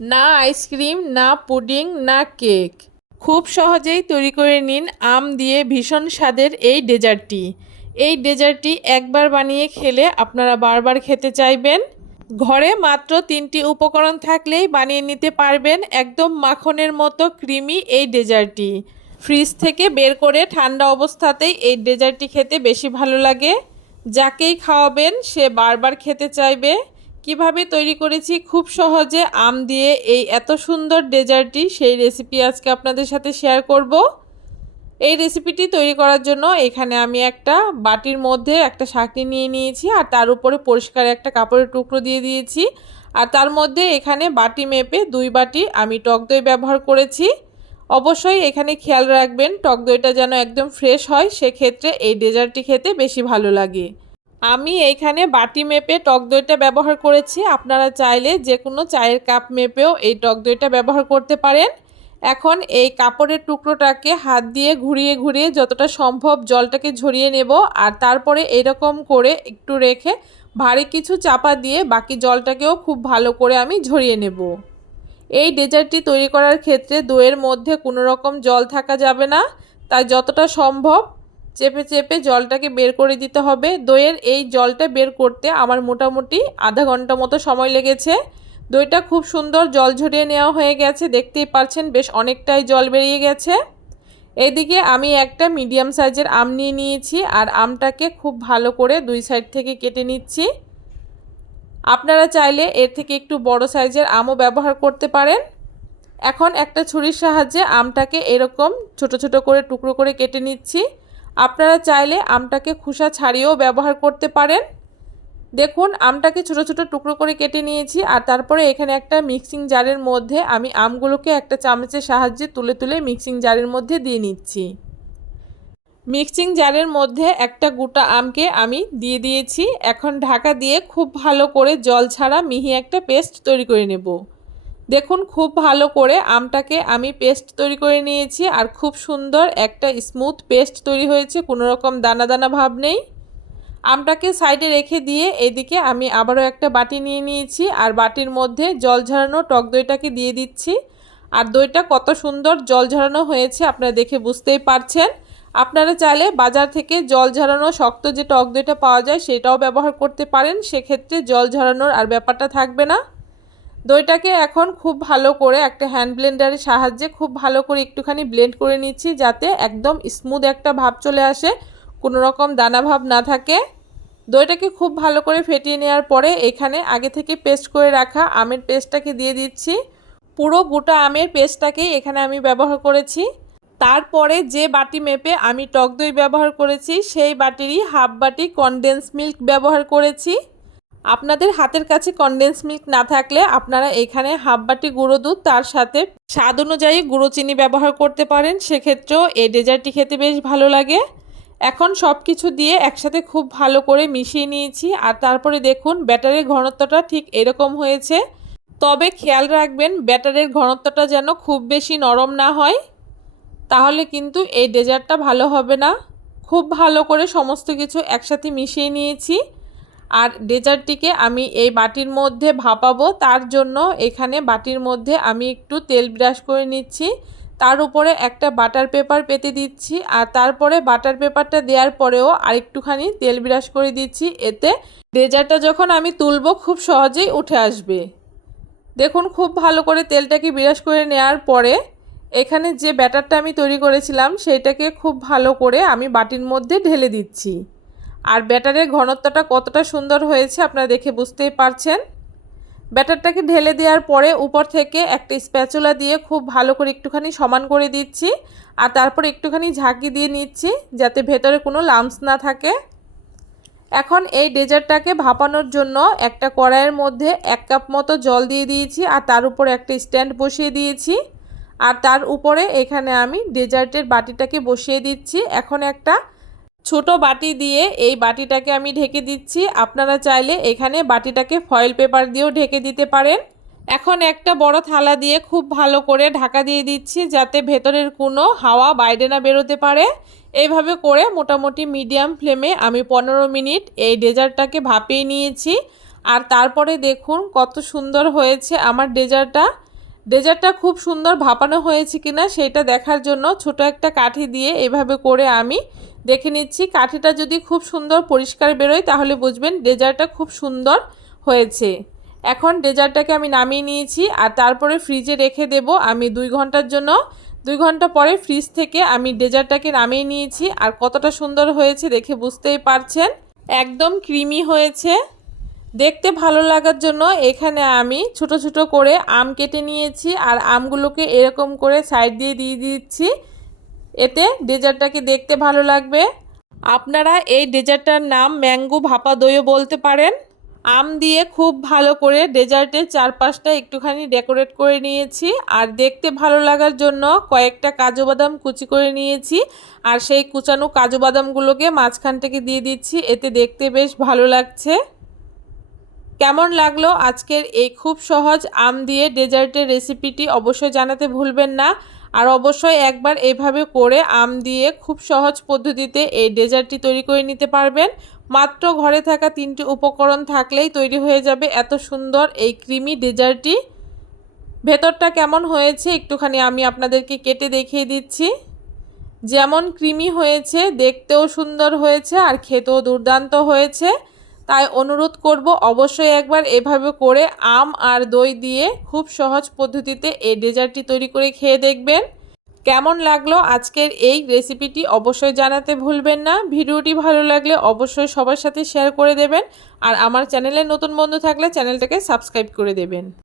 না আইসক্রিম না পুডিং না কেক খুব সহজেই তৈরি করে নিন আম দিয়ে ভীষণ স্বাদের এই ডেজার্টটি। এই ডেজার্টটি একবার বানিয়ে খেলে আপনারা বারবার খেতে চাইবেন। ঘরে মাত্র তিনটি উপকরণ থাকলেই বানিয়ে নিতে পারবেন একদম মাখনের মতো ক্রিমি এই ডেজার্টটি। ফ্রিজ থেকে বের করে ঠান্ডা অবস্থাতেই এই ডেজার্টটি খেতে বেশি ভালো লাগে। যাকেই খাওয়াবেন সে বারবার খেতে চাইবে। কীভাবে তৈরি করেছি? খুব সহজে আম দিয়ে এই এত সুন্দর ডেজার্টটি, সেই রেসিপি আজকে আপনাদের সাথে শেয়ার করব। এই রেসিপিটি তৈরি করার জন্য এখানে আমি একটা বাটির মধ্যে একটা শাকনি নিয়ে নিয়েছি, আর তার উপরে পরিষ্কার একটা কাপড়ের টুকরো দিয়ে দিয়েছি। আর তার মধ্যে এখানে বাটি মেপে দুই বাটি আমি টক দই ব্যবহার করেছি। অবশ্যই এখানে খেয়াল রাখবেন, টক দইটা যেন একদম ফ্রেশ হয়, সেক্ষেত্রে এই ডেজার্টটি খেতে বেশি ভালো লাগে। আমি এইখানে বাটি মেপে টক দইটা ব্যবহার করেছি। আপনারা চাইলে যে কোনো চায়ের কাপ মেপেও এই টক দইটা ব্যবহার করতে পারেন। এখন এই কাপড়ের টুকরোটাকে হাত দিয়ে ঘুরিয়ে ঘুরিয়ে যতটা সম্ভব জলটাকে ঝরিয়ে নেব আর তারপরে এরকম করে একটু রেখে ভারী কিছু চাপা দিয়ে বাকি জলটাকেও খুব ভালো করে আমি ঝরিয়ে নেব। এই ডেজার্টটি তৈরি করার ক্ষেত্রে দইয়ের মধ্যে কোনো রকম জল থাকা যাবে না। তাই যতটা সম্ভব চেপে চেপে জলটাকে বের করে দিতে হবে। দইয়ের এই জলটা বের করতে আমার মোটামুটি আধা ঘণ্টা মতো সময় লেগেছে। দইটা খুব সুন্দর জল ঝরিয়ে নেওয়া হয়ে গেছে। দেখতেই পাচ্ছেন বেশ অনেকটাই জল বেরিয়ে গেছে। এদিকে আমি একটা মিডিয়াম সাইজের আম নিয়ে নিয়েছি আর আমটাকে খুব ভালো করে দুই সাইড থেকে কেটে নিচ্ছি। আপনারা চাইলে এর থেকে একটু বড় সাইজের আমও ব্যবহার করতে পারেন। এখন একটা ছুরির সাহায্যে আমটাকে এরকম ছোট ছোট করে টুকরো করে কেটে নিচ্ছি। আপনারা চাইলে আমটাকে খোসা ছাড়িয়েও ব্যবহার করতে পারেন। দেখুন, আমটাকে ছোট ছোট টুকরো করে কেটে নিয়েছি আর তারপরে এখানে একটা মিক্সিং জারের মধ্যে আমি আমগুলোকে একটা চামচের সাহায্যে তুলে তুলে মিক্সিং জারের মধ্যে দিয়ে নিচ্ছি। মিক্সিং জারের মধ্যে একটা গোটা আমকে আমি দিয়ে দিয়েছি। এখন ঢাকা দিয়ে খুব ভালো করে জল ছাড়া মিহি একটা পেস্ট তৈরি করে নেব। দেখুন, খুব ভালো করে আমটাকে আমি পেস্ট তৈরি করে নিয়েছি আর খুব সুন্দর একটা স্মুথ পেস্ট তৈরি হয়েছে, কোনো রকম দানা দানা ভাব নেই। আমটাকে সাইডে রেখে দিয়ে এদিকে আমি আবারও একটা বাটি নিয়ে নিয়েছি আর বাটির মধ্যে জল ঝরানো টক দইটাকে দিয়ে দিচ্ছি। আর দইটা কত সুন্দর জল ঝরানো হয়েছে, আপনারা দেখে বুঝতেই পারছেন। আপনারা চাইলে বাজার থেকে জল ঝরানো শক্ত যে টক দইটা পাওয়া যায়, সেটাও ব্যবহার করতে পারেন। সেক্ষেত্রে জল ঝরানোর আর ব্যাপারটা থাকবে না। দইটাকে এখন খুব ভালো করে একটা হ্যান্ড ব্লেন্ডারের সাহায্যে খুব ভালো করে একটুখানি ব্লেন্ড করে নিচ্ছি যাতে একদম স্মুথ একটা ভাব চলে আসে, কোনো রকম দানা ভাব না থাকে। দইটাকে খুব ভালো করে ফেটিয়ে নেওয়ার পরে এখানে আগে থেকে পেস্ট করে রাখা আমের পেস্টটাকে দিয়ে দিচ্ছি। পুরো গোটা আমের পেস্টটাকেই এখানে আমি ব্যবহার করেছি। তারপরে যে বাটি মেপে আমি টক দই ব্যবহার করেছি, সেই বাটিরই হাফ বাটি কনডেন্স মিল্ক ব্যবহার করেছি। আপনাদের হাতের কাছে কনডেন্স মিল্ক না থাকলে আপনারা এখানে হাফ বাটি গুঁড়ো দুধ, তার সাথে স্বাদ অনুযায়ী গুঁড়ো চিনি ব্যবহার করতে পারেন। সেক্ষেত্রেও এই ডেজার্টটি খেতে বেশ ভালো লাগে। এখন সব কিছু দিয়ে একসাথে খুব ভালো করে মিশিয়ে নিয়েছি। আর তারপরে দেখুন, ব্যাটারের ঘনত্বটা ঠিক এরকম হয়েছে। তবে খেয়াল রাখবেন, ব্যাটারের ঘনত্বটা যেন খুব বেশি নরম না হয়। তাহলে কিন্তু এই ডেজার্টটা ভালো হবে না। খুব ভালো করে সমস্ত কিছু একসাথে মিশিয়ে নিয়েছি। আর ডেজার্টটিকে আমি এই বাটির মধ্যে ভাপাবো। তার জন্য এখানে বাটির মধ্যে আমি একটু তেল ব্রাশ করে নিচ্ছি। তার উপরে একটা বাটার পেপার পেতে দিচ্ছি আর তারপরে বাটার পেপারটা দেওয়ার পরেও আরেকটুখানি তেল ব্রাশ করে দিচ্ছি। এতে ডেজার্টটা যখন আমি তুলব খুব সহজেই উঠে আসবে। দেখুন, খুব ভালো করে তেলটাকে বিরাস করে নেওয়ার পরে এখানে যে ব্যাটারটা আমি তৈরি করেছিলাম সেইটাকে খুব ভালো করে আমি বাটির মধ্যে ঢেলে দিচ্ছি। আর ব্যাটারের ঘনত্বটা কতটা সুন্দর হয়েছে আপনারা দেখে বুঝতেই পারছেন। ব্যাটারটাকে ঢেলে দেওয়ার পরে উপর থেকে একটা স্প্যাচুলা দিয়ে খুব ভালো করে একটুখানি সমান করে দিচ্ছি আর তারপর একটুখানি ঝাঁকি দিয়ে নিচ্ছি যাতে ভেতরে কোনো লামস না থাকে। এখন এই ডেজার্টটাকে ভাপানোর জন্য একটা কড়াইয়ের মধ্যে এক কাপ মতো জল দিয়ে দিয়েছি আর তার উপর একটা স্ট্যান্ড বসিয়ে দিয়েছি। আর তার উপরে এখানে আমি ডেজার্টের বাটিটাকে বসিয়ে দিচ্ছি। এখন একটা ছোট বাটি দিয়ে এই বাটিটাকে আমি ঢেকে দিচ্ছি। আপনারা চাইলে এখানে বাটিটাকে ফয়েল পেপার দিয়েও ঢেকে দিতে পারেন। এখন একটা বড় থালা দিয়ে খুব ভালো করে ঢাকা দিয়ে দিচ্ছি যাতে ভেতরের কোনো হাওয়া বাইরে না বেরোতে পারে। এইভাবে করে মোটামুটি মিডিয়াম ফ্লেমে আমি পনেরো মিনিট এই ডেজার্টটাকে ভাপিয়ে নিয়েছি। আর তারপরে দেখুন কত সুন্দর হয়েছে আমার ডেজার্টটা। ডেজার্টটা খুব সুন্দর ভাপানো হয়েছে কিনা সেটা দেখার জন্য ছোট একটা কাঠি দিয়ে এভাবে করে আমি দেখে নিচ্ছি। কাঠিটা যদি খুব সুন্দর পরিষ্কার বেরোয় তাহলে বুঝবেন ডেজার্টটা খুব সুন্দর হয়েছে। এখন ডেজার্টটাকে আমি নামিয়ে নিয়েছি আর তারপরে ফ্রিজে রেখে দেব। আমি দুই ঘণ্টার জন্য, দুই ঘণ্টা পরে ফ্রিজ থেকে আমি ডেজার্টটাকে নামিয়ে নিয়েছি। আর কতটা সুন্দর হয়েছে দেখে বুঝতেই পারছেন। একদম ক্রিমি হয়েছে। দেখতে ভালো লাগার জন্য এখানে আমি ছোট ছোট করে আম কেটে নিয়েছি আর আমগুলোকে এরকম করে সাইড দিয়ে দিয়ে দিচ্ছি। এতে ডেজার্টটাকে দেখতে ভালো লাগবে। আপনারা এই ডেজার্টটার নাম ম্যাঙ্গো ভাপা দইও বলতে পারেন। আম দিয়ে খুব ভালো করে ডেজার্টের চারপাশটা একটুখানি ডেকোরেট করে নিয়েছি আর দেখতে ভালো লাগার জন্য কয়েকটা কাজু বাদাম কুচি করে নিয়েছি আর সেই কুচানো কাজু বাদামগুলোকে মাঝখান থেকে দিয়ে দিচ্ছি। এতে দেখতে বেশ ভালো লাগছে। কেমন লাগল আজকের এই খুব সহজ আম দিয়ে ডেজার্টের রেসিপিটি অবশ্যই জানাতে ভুলবেন না। আর অবশ্যই একবার এইভাবে করে আম দিয়ে খুব সহজ পদ্ধতিতে এই ডেজার্টটি তৈরি করে নিতে পারবেন। মাত্র ঘরে থাকা তিনটি উপকরণ থাকলেই তৈরি হয়ে যাবে এত সুন্দর এই ক্রিমি ডেজার্টটি। ভেতরটা কেমন হয়েছে একটুখানি আমি আপনাদেরকে কেটে দেখিয়ে দিচ্ছি। যেমন ক্রিমি হয়েছে, দেখতেও সুন্দর হয়েছে আর খেতেও দুর্দান্ত হয়েছে। তাই অনুরোধ করব অবশ্যই একবার এভাবে করে আম আর দই দিয়ে খুব সহজ পদ্ধতিতে এই ডেজার্টটি তৈরি করে খেয়ে দেখবেন। কেমন লাগল আজকের এই রেসিপিটি অবশ্যই জানাতে ভুলবেন না। ভিডিওটি ভালো লাগলে অবশ্যই সবার সাথে শেয়ার করে দেবেন। আর আমার চ্যানেলে নতুন বন্ধু থাকলে চ্যানেলটাকে সাবস্ক্রাইব করে দেবেন।